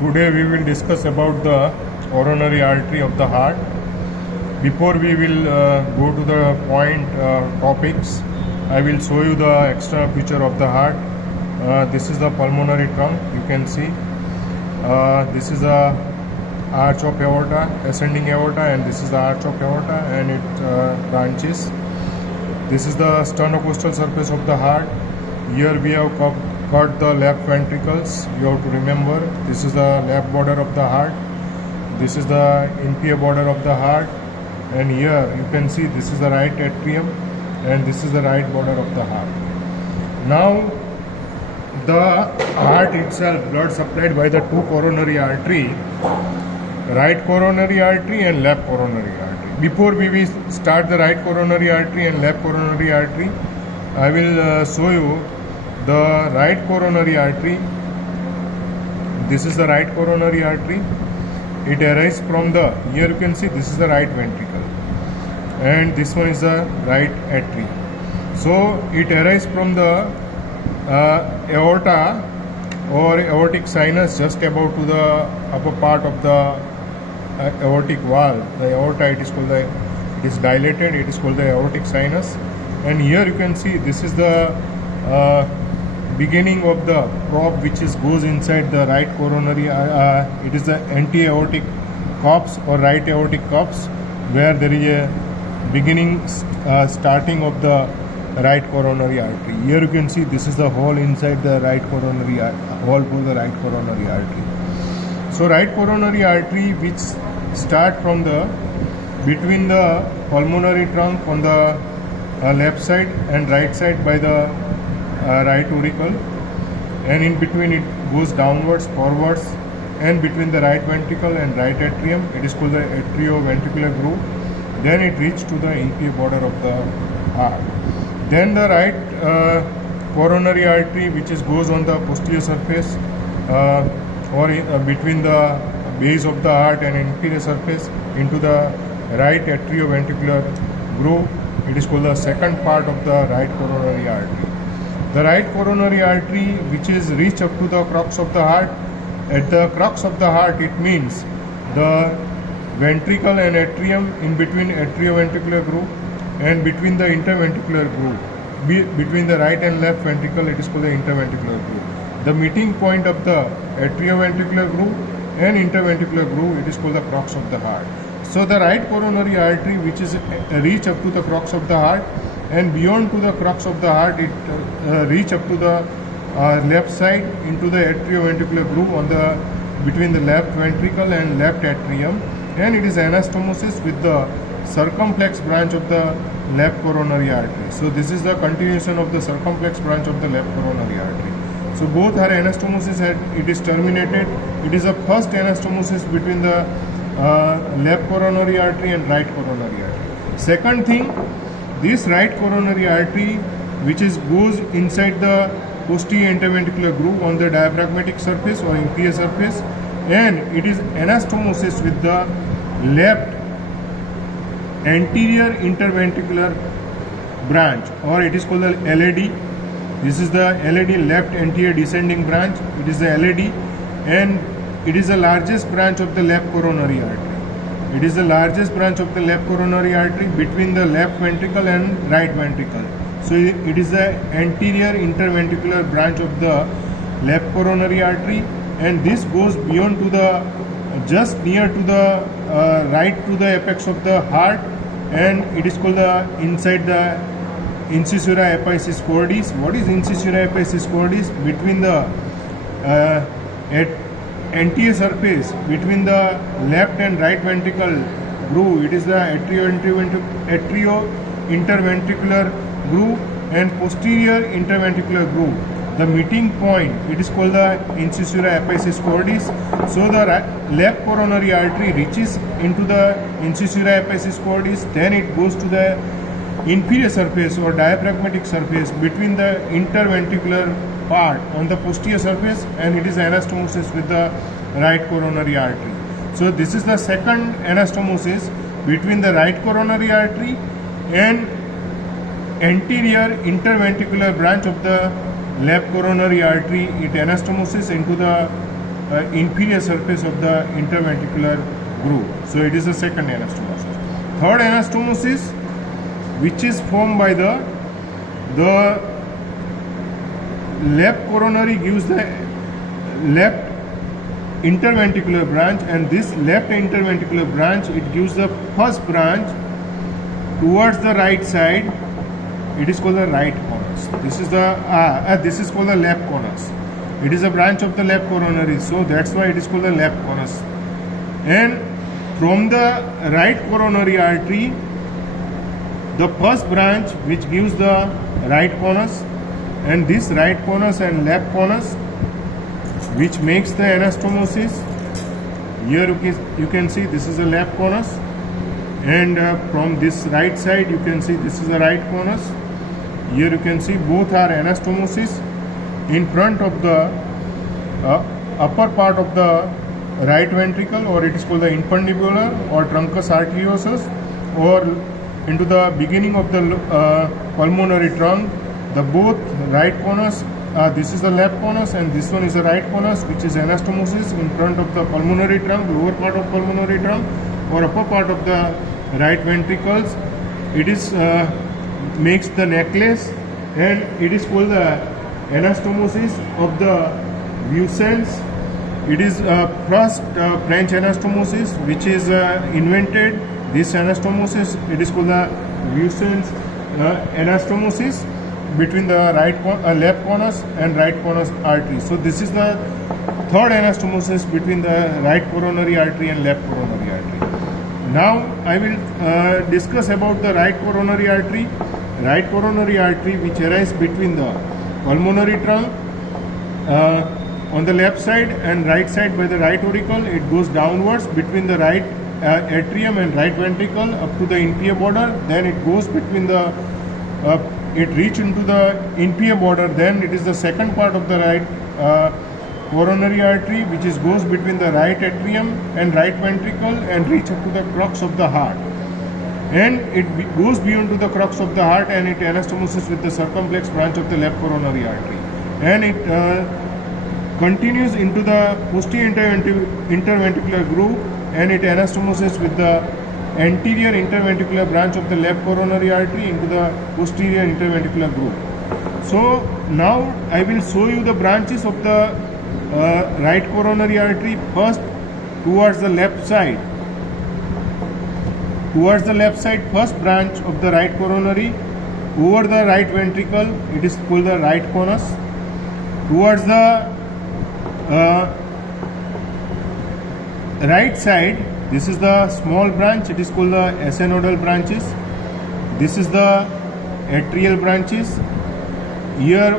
Today we will discuss about the coronary artery of the heart. Before we will go to the point topics, I will show you the external feature of the heart. This is the pulmonary trunk, you can see. This is the arch of aorta, ascending aorta, and this is the arch of aorta and it branches. This is the sternocostal surface of the heart. Here we have cut the left ventricles. You have to remember, this is the left border of the heart. This is the inferior border of the heart. And here you can see this is the right atrium and this is the right border of the heart. Now the heart itself, blood supplied by the two coronary artery, right coronary artery and left coronary artery. Before we will start the right coronary artery and left coronary artery, I will show you the right coronary artery. This is the right coronary artery. It arises from the, here you can see this is the right ventricle and this one is the right atrium. So it arises from the aorta or aortic sinus just above to the upper part of the aortic valve. The aorta, it is dilated, it is called the aortic sinus. And here you can see this is the beginning of the probe which goes inside the right coronary. It is the anti-aortic cups or right aortic cups, where there is a beginning starting of the right coronary artery. Here you can see this is the hole inside the right coronary hole for the right coronary artery. So right coronary artery which start from the between the pulmonary trunk on the left side and right side by the right auricle, and in between it goes downwards, forwards, and between the right ventricle and right atrium, it is called the atrioventricular groove. Then it reaches to the inferior border of the heart. Then the right coronary artery which goes on the posterior surface between the base of the heart and inferior surface into the right atrioventricular groove. It is called the second part of the right coronary artery. The right coronary artery which is reached up to the crux of the heart. At the crux of the heart, it means the ventricle and atrium in between atrioventricular groove and between the interventricular groove. Between the right and left ventricle, it is called the interventricular groove. The meeting point of the atrioventricular groove and interventricular groove, it is called the crux of the heart. So the right coronary artery which is reach up to the crux of the heart, and beyond to the crux of the heart it reach up to the left side into the atrioventricular groove on the between the left ventricle and left atrium, and it is anastomosis with the circumflex branch of the left coronary artery. So this is the continuation of the circumflex branch of the left coronary artery. So both are anastomosis and it is terminated. It is the first anastomosis between the left coronary artery and right coronary artery. Second thing, this right coronary artery which goes inside the posterior interventricular groove on the diaphragmatic surface or inferior surface, and it is anastomosis with the left anterior interventricular branch, or it is called the LAD. This is the LAD, left anterior descending branch. It is the LAD, and it is the largest branch of the left coronary artery. It is the largest branch of the left coronary artery between the left ventricle and right ventricle. So it is the anterior interventricular branch of the left coronary artery, and this goes beyond to the just near to the right to the apex of the heart, and it is called the inside the incisura epicis cordis. What is incisura epicis cordis? Between the anterior surface between the left and right ventricle groove, it is the atrio-interventricular groove and posterior interventricular groove. The meeting point, it is called the incisura epicis cordis. So the left coronary artery reaches into the incisura epicis cordis, then it goes to the inferior surface or diaphragmatic surface between the interventricular part on the posterior surface, and it is anastomosis with the right coronary artery. So this is the second anastomosis between the right coronary artery and anterior interventricular branch of the left coronary artery. It anastomosis into the inferior surface of the interventricular groove. So it is the second anastomosis. Third anastomosis, which is formed by the left coronary gives the left interventricular branch, and this left interventricular branch, it gives the first branch towards the right side. It is called the right conus. This is called the left conus. It is a branch of the left coronary, so that's why it is called the left conus. And from the right coronary artery, the first branch which gives the right conus, and this right conus and left conus, which makes the anastomosis. Here you can see this is the left conus, and from this right side you can see this is the right conus. Here you can see both are anastomosis. In front of the upper part of the right ventricle, or it is called the infundibular or truncus arteriosus, or into the beginning of the pulmonary trunk, the both right conus, this is the left conus and this one is the right conus, which is anastomosis in front of the pulmonary trunk, lower part of pulmonary trunk or upper part of the right ventricles. It is makes the necklace, and it is called the anastomosis of the Vuissens. It is first French anastomosis which is invented. This anastomosis, it is called the Vuissens anastomosis between the left conus and right conus artery. So this is the third anastomosis between the right coronary artery and left coronary artery. Now I will discuss about the right coronary artery. Right coronary artery, which arises between the pulmonary trunk on the left side and right side by the right auricle. It goes downwards between the right atrium and right ventricle up to the inferior border. Then it goes between the it reach into the inferior border. Then it is the second part of the right coronary artery, which is goes between the right atrium and right ventricle and reach up to the crux of the heart. And it goes beyond to the crux of the heart, and it anastomosis with the circumflex branch of the left coronary artery, and it continues into the posterior interventricular groove, and it anastomosis with the anterior interventricular branch of the left coronary artery into the posterior interventricular groove. So now I will show you the branches of the right coronary artery. First, towards the left side. Towards the left side, first branch of the right coronary over the right ventricle, it is called the right conus. Towards the right side, this is the small branch, it is called the acenodal branches. This is the atrial branches. Here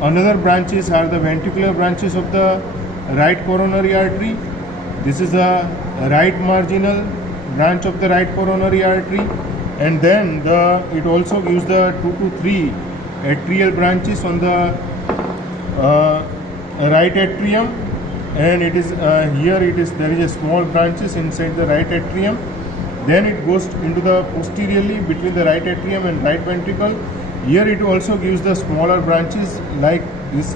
another branches are the ventricular branches of the right coronary artery. This is the right marginal branch of the right coronary artery, and then it also gives the 2 to 3 atrial branches on the right atrium, and it is there is a small branches inside the right atrium. Then it goes into the posteriorly between the right atrium and right ventricle. Here it also gives the smaller branches like this.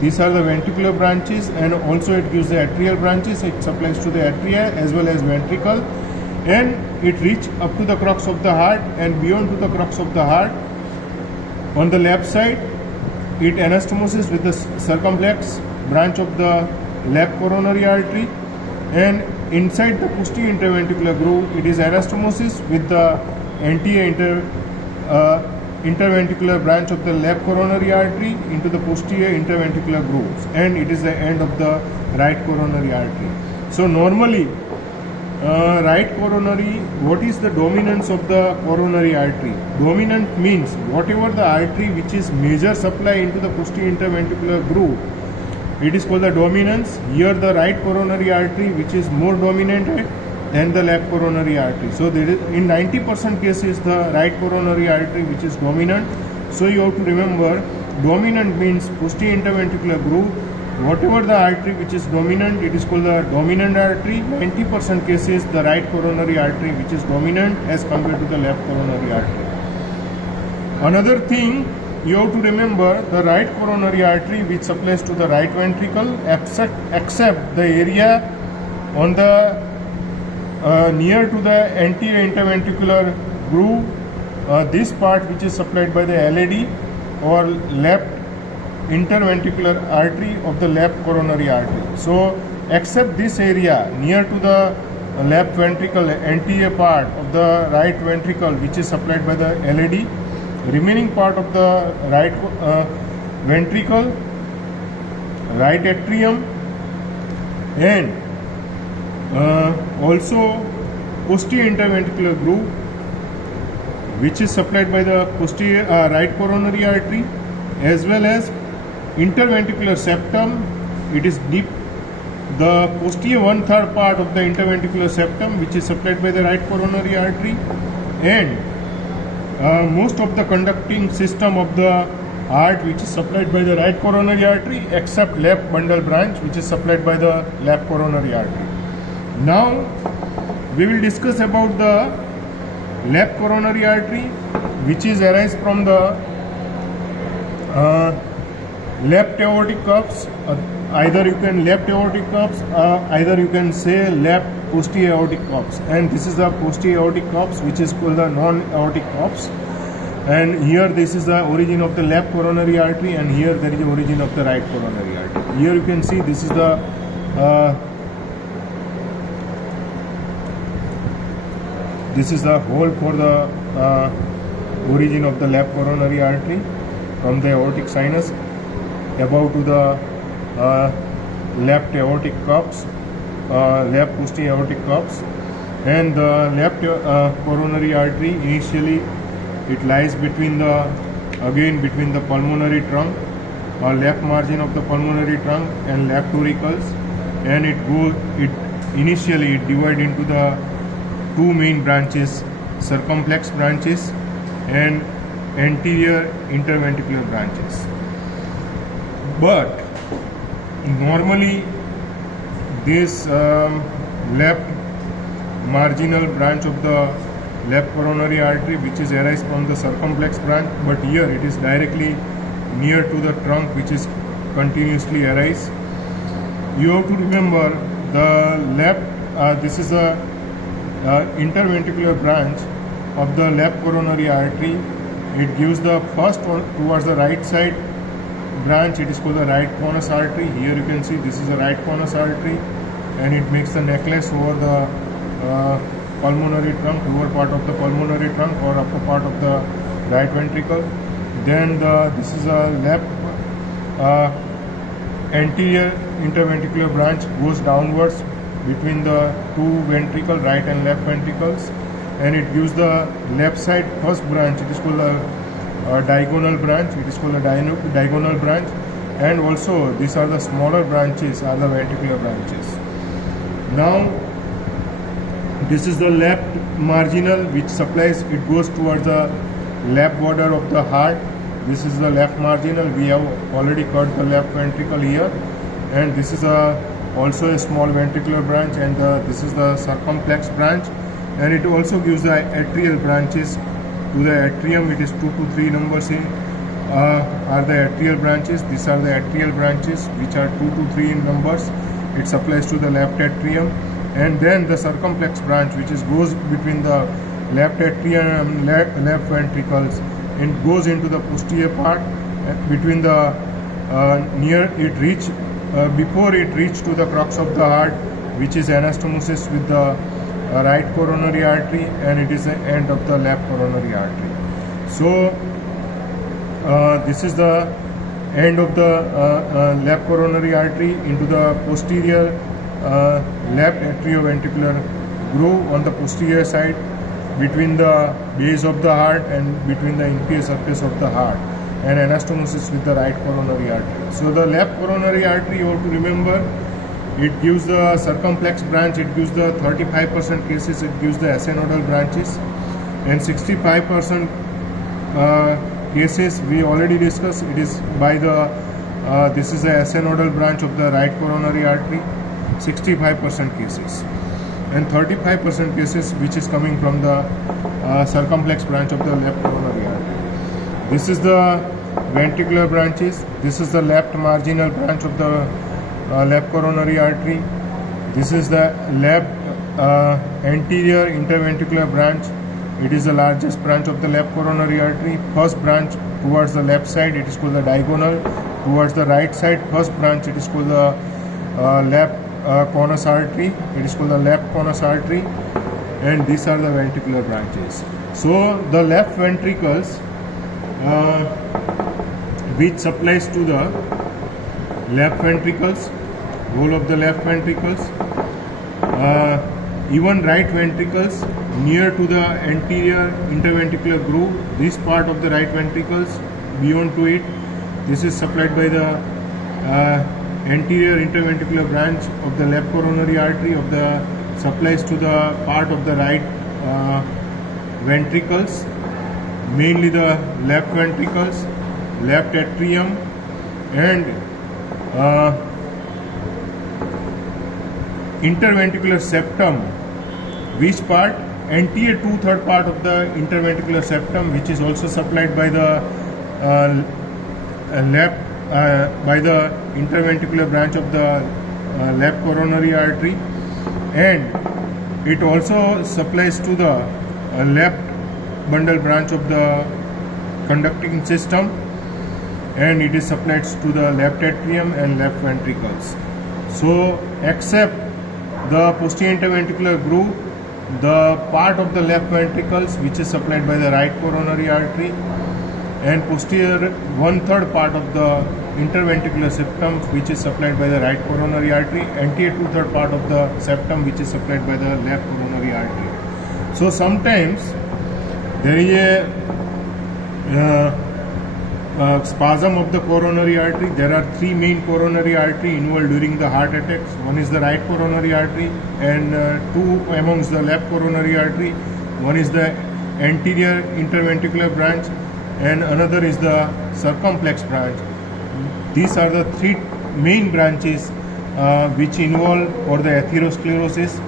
These are the ventricular branches, and also it gives the atrial branches. It supplies to the atria as well as ventricle, and it reaches up to the crux of the heart and beyond to the crux of the heart. On the left side, it anastomosis with the circumflex branch of the left coronary artery, and inside the posterior interventricular groove, it is anastomosis with the anterior interventricular branch of the left coronary artery into the posterior interventricular grooves, and it is the end of the right coronary artery. So normally right coronary, what is the dominance of the coronary artery? Dominant means whatever the artery which is major supply into the posterior interventricular groove, it is called the dominance. Here the right coronary artery which is more dominant than the left coronary artery. So there is, in 90% cases, the right coronary artery which is dominant. So you have to remember, dominant means posterior interventricular groove. Whatever the artery which is dominant, it is called the dominant artery. 90% cases, the right coronary artery which is dominant as compared to the left coronary artery. Another thing, you have to remember the right coronary artery which supplies to the right ventricle, except the area on the near to the anterior interventricular groove, this part which is supplied by the LAD or left interventricular artery of the left coronary artery. So except this area near to the left ventricle anterior part of the right ventricle which is supplied by the LAD, remaining part of the right ventricle, right atrium, and also posterior interventricular groove which is supplied by the posterior right coronary artery, as well as interventricular septum. It is deep, the posterior 1/3 part of the interventricular septum which is supplied by the right coronary artery, and most of the conducting system of the heart which is supplied by the right coronary artery, except left bundle branch which is supplied by the left coronary artery. Now we will discuss about the left coronary artery, which is arise from the left aortic cups. Either you can left aortic cups, either you can say left posterior aortic cups, and this is the posterior aortic cups which is called the non-aortic cups. And here this is the origin of the left coronary artery, and here there is the origin of the right coronary artery. Here you can see this is the hole for the origin of the left coronary artery from the aortic sinus above to the left aortic cups, left posterior aortic cups. And the left coronary artery, initially it lies between the pulmonary trunk or left margin of the pulmonary trunk and left auricles, and it initially divide into the two main branches, circumflex branches and anterior interventricular branches. But normally this left marginal branch of the left coronary artery which is arise from the circumflex branch, but here it is directly near to the trunk which is continuously arise. You have to remember the left, this is the interventricular branch of the left coronary artery. It gives the first one towards the right side branch, it is called the right conus artery. Here you can see this is the right conus artery, and it makes the necklace over the pulmonary trunk, lower part of the pulmonary trunk or upper part of the right ventricle. Then this is a left anterior interventricular branch, goes downwards between the two ventricles, right and left ventricles, and it gives the left side first branch. It is called a diagonal branch. It is called a diagonal branch, and also these are the smaller branches, are the ventricular branches. Now this is the left marginal which supplies, it goes towards the left border of the heart. This is the left marginal. We have already cut the left ventricle here, and this is also a small ventricular branch, and this is the circumflex branch, and it also gives the atrial branches to the atrium. It is 2 to 3 numbers in are the atrial branches. These are the atrial branches which are 2 to 3 in numbers. It supplies to the left atrium, and then the circumflex branch which goes between the left atrium and left ventricles and goes into the posterior part between the before it reach to the crux of the heart, which is anastomosis with the right coronary artery, and it is the end of the left coronary artery. So this is the end of the left coronary artery into the posterior left atrioventricular groove on the posterior side between the base of the heart and between the inferior surface of the heart, and anastomosis with the right coronary artery. So the left coronary artery, you have to remember, it gives the circumflex branch, it gives the 35% cases, it gives the acinosal branches, and 65% cases we already discussed, it is by the this is the acinosal branch of the right coronary artery, 65% cases, and 35% cases which is coming from the circumflex branch of the left coronary artery. This is the ventricular branches. This is the left marginal branch of the left coronary artery. This is the left anterior interventricular branch. It is the largest branch of the left coronary artery. First branch towards the left side, it is called the diagonal. Towards the right side, first branch, it is called the left conus artery. It is called the left conus artery. And these are the ventricular branches. So the left ventricles, which supplies to the left ventricles, whole of the left ventricles, even right ventricles near to the anterior interventricular groove. This part of the right ventricles beyond to it, this is supplied by the anterior interventricular branch of the left coronary artery of the supplies to the part of the right ventricles, mainly the left ventricles, left atrium, and interventricular septum. Which part? Anterior 2/3 part of the interventricular septum, which is also supplied by the left by the interventricular branch of the left coronary artery, and it also supplies to the left bundle branch of the conducting system, and it is supplied to the left atrium and left ventricles. So except the posterior interventricular groove, the part of the left ventricles which is supplied by the right coronary artery, and posterior 1/3 part of the interventricular septum which is supplied by the right coronary artery, anterior 2/3 part of the septum which is supplied by the left coronary artery. So sometimes there is a spasm of the coronary artery. There are three main coronary artery involved during the heart attacks. One is the right coronary artery, and two amongst the left coronary artery. One is the anterior interventricular branch, and another is the circumflex branch. These are the three main branches which involve for the atherosclerosis.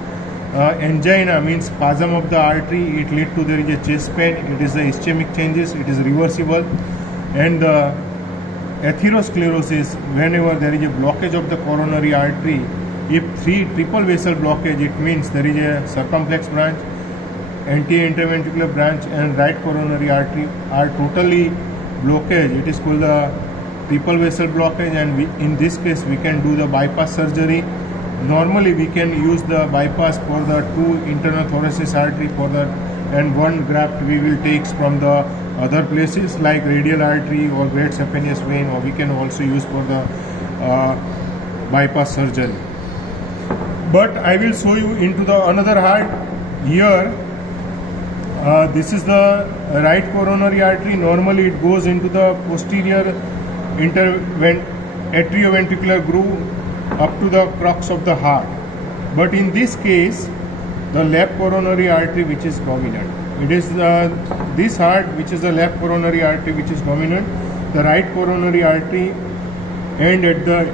Angina means spasm of the artery. It leads to there is a chest pain. It is the ischemic changes. It is reversible. And the atherosclerosis, whenever there is a blockage of the coronary artery, if triple vessel blockage, it means there is a circumflex branch, anterior interventricular branch, and right coronary artery are totally blockage. It is called the triple vessel blockage, and in this case we can do the bypass surgery. Normally we can use the bypass for the two internal thoracic artery for the, and one graft we will take from the other places like radial artery or great saphenous vein, or we can also use for the bypass surgery. But I will show you into the another heart. Here this is the right coronary artery. Normally it goes into the posterior atrioventricular groove up to the crux of the heart. But in this case, the left coronary artery which is dominant. It is this heart which is the left coronary artery which is dominant. The right coronary artery and at the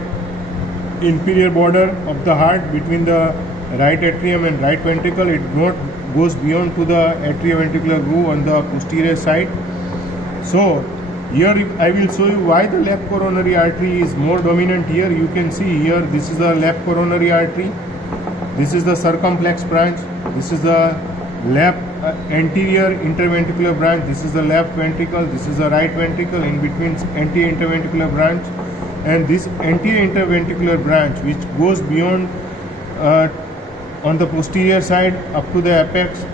inferior border of the heart between the right atrium and right ventricle, it goes beyond to the atrioventricular groove on the posterior side. So here I will show you why the left coronary artery is more dominant here. You can see here, this is the left coronary artery. This is the circumflex branch. This is the left anterior interventricular branch. This is the left ventricle. This is the right ventricle. In between anterior interventricular branch, and this anterior interventricular branch which goes beyond on the posterior side up to the apex,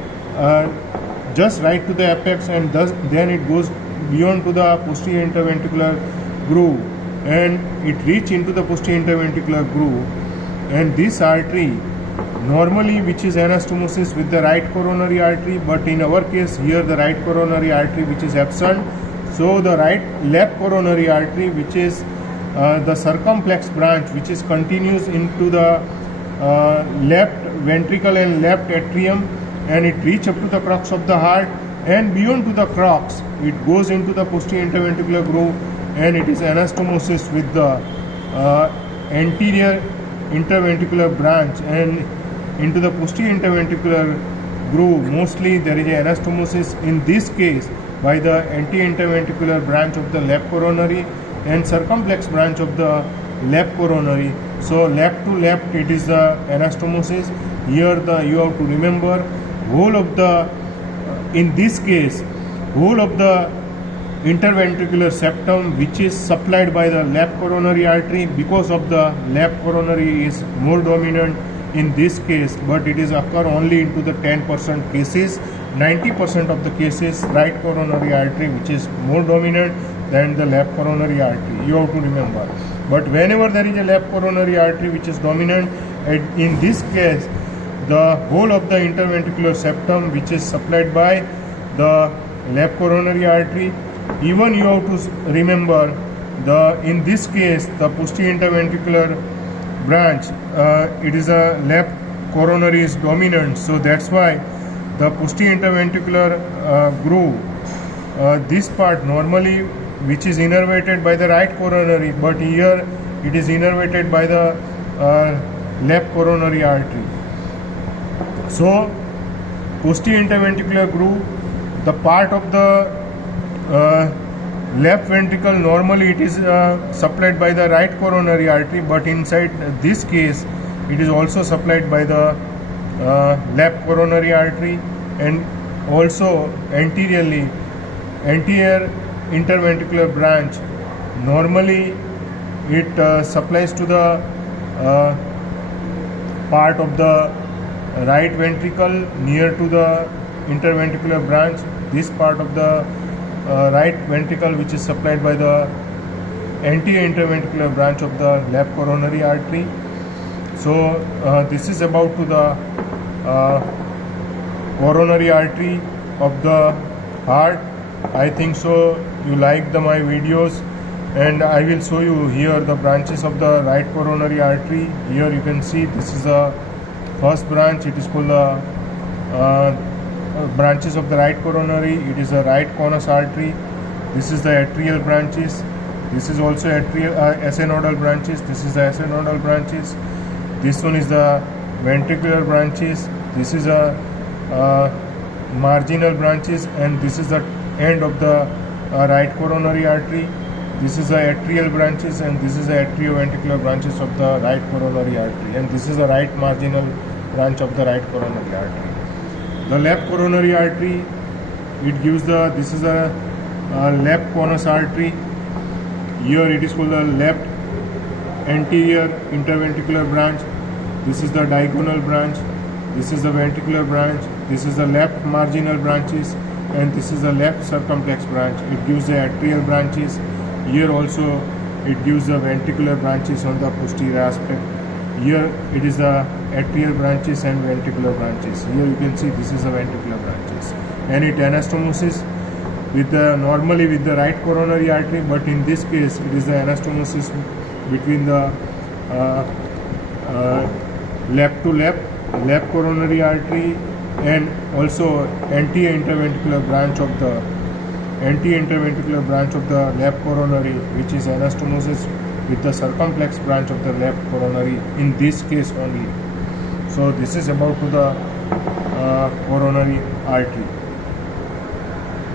just right to the apex, and then it goes beyond to the posterior interventricular groove, and it reach into the posterior interventricular groove. And this artery normally which is anastomosis with the right coronary artery, but in our case here the right coronary artery which is absent. So the left coronary artery which is the circumflex branch which is continues into the left ventricle and left atrium, and it reach up to the crux of the heart, and beyond to the crux it goes into the posterior interventricular groove, and it is anastomosis with the anterior interventricular branch and into the posterior interventricular groove. Mostly there is a anastomosis. In this case by the anti-interventricular branch of the left coronary and circumflex branch of the left coronary. So left to left it is the anastomosis. Here you have to remember whole of the in this case whole of the interventricular septum which is supplied by the left coronary artery, because of the left coronary is more dominant in this case, but it is occur only into the 10% cases. 90% of the cases right coronary artery which is more dominant than the left coronary artery, you have to remember. But whenever there is a left coronary artery which is dominant, in this case the whole of the interventricular septum which is supplied by the left coronary artery, even you have to remember in this case the posterior interventricular branch, it is a left coronary is dominant, so that's why the posterior interventricular groove, this part normally which is innervated by the right coronary, but here it is innervated by the left coronary artery. So posterior interventricular groove, the part of the left ventricle normally it is supplied by the right coronary artery, but inside this case it is also supplied by the left coronary artery, and also anterior interventricular branch normally it supplies to the part of the right ventricle near to the interventricular branch, this part of the right ventricle which is supplied by the anterior interventricular branch of the left coronary artery. So this is about to the coronary artery of the heart. I think so you liked my videos, and I will show you here the branches of the right coronary artery. Here you can see this is the first branch, it is called the branches of the right coronary. It is a right conus artery. This is the atrial branches. This is also atrial acinosodal branches. This is the acinosodal branches. This one is the ventricular branches. This is a marginal branches, and this is the end of the right coronary artery. This is the atrial branches, and this is the atrioventricular branches of the right coronary artery, and this is the right marginal branch of the right coronary artery. The left coronary artery, it gives this is a left conus artery. Here it is called the left anterior interventricular branch. This is the diagonal branch. This is the ventricular branch. This is the left marginal branches, and this is the left circumflex branch. It gives the atrial branches. Here also it gives the ventricular branches on the posterior aspect. Here it is the atrial branches and ventricular branches. Here you can see this is the ventricular branches, and it anastomosis with the normally with the right coronary artery, but in this case it is the anastomosis between the left to left coronary artery, and also anterior interventricular branch of the left coronary, which is anastomosis with the circumflex branch of the left coronary in this case only. So this is about to the coronary artery.